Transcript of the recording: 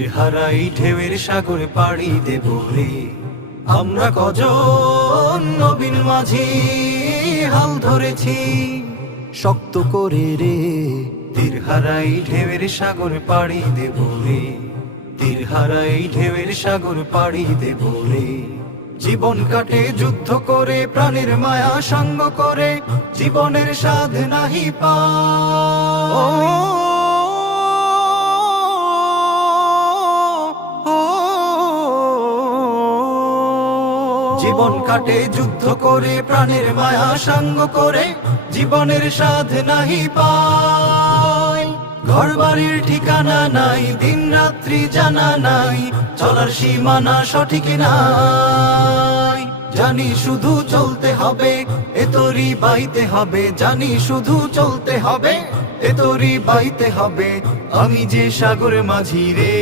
তীর হারাই ঢেউয়ের সাগরে পাড়ি দেব রে। আমরা কজন নবীন মাঝি হাল ধরেছি শক্ত করে রে। তীর হারাই ঢেউয়ের সাগরে পাড়ি দেব রে। তীর হারাই ঢেউয়ের সাগর পাড়ি দেব রে। জীবন কাটে যুদ্ধ করে, প্রাণের মায়া সঙ্গ করে, জীবনের স্বাদ নাহি পাই। জীবন কাটে যুদ্ধ করে, প্রাণের মায়া সঙ্গ করে, জীবনের স্বাদ নাহি পাই। ঘর বাড়ির ঠিকানা নাই, দিন রাত্রি জানা নাই, চলার সীমানা সঠিক নাই। জানি শুধু চলতে হবে, এ তোরি বাইতে হবে। জানি শুধু চলতে হবে, এ তোরি বাইতে হবে। আমি যে সাগর মাঝি রে।